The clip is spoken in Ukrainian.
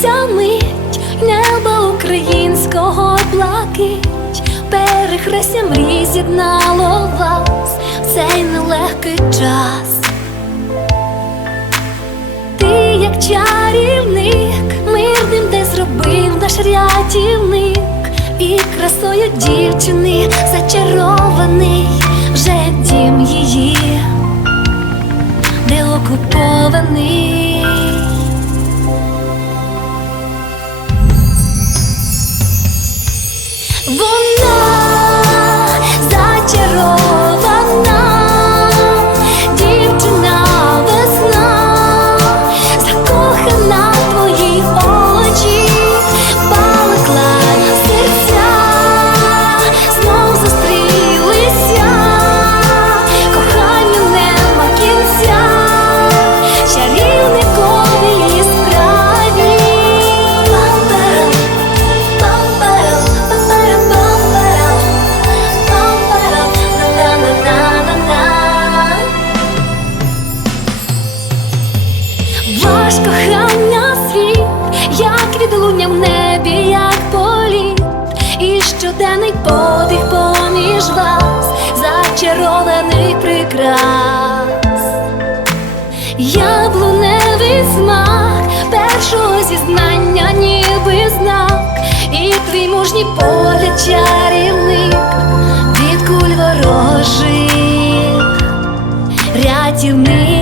ця мить небо українського блакить, перехрестя мрій з'єднало вас в цей нелегкий час. Ти, як чарівник, мирним десь зробив наш рятівник, і красою дівчини зачарований вже дім її, де окупований. Вона Відлуння в небі, як політ, і щоденний подих поміж вас, зачарований прикрас. Яблуневий смак першого зізнання, ніби знак, і твій мужній погляд чарівник від куль ворожих, рятівник.